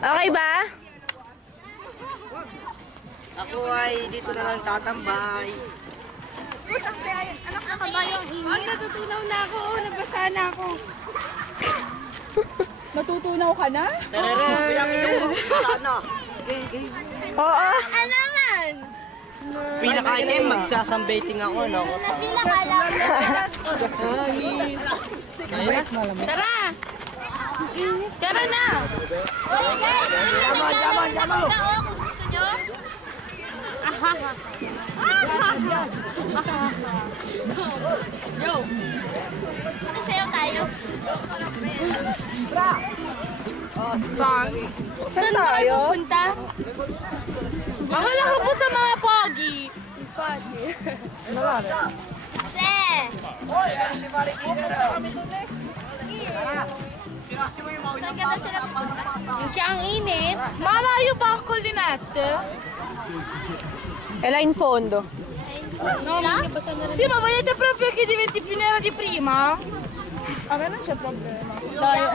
Okay ba? Ako ay dito na lang tatambay. Anak na kabayong init. Ay, natutunaw na ako. Nabasa na ako. Matutunaw ka na? Oo. Ano naman? Pinaka-item, magsasambaiting ako, no? Napila ka lang. Tara! Tara na! Jamo! Kung gusto nyo? Yo! Masayaw tayo. Saan? Saan tayo pupunta? Mahala ka po sa mga pogi. Pogi. Te! Minchia ang init. Malayo ba ang coordinate? E là in fondo. No, sì, ma volete proprio che diventi più nera di prima? A me non c'è problema. Dai.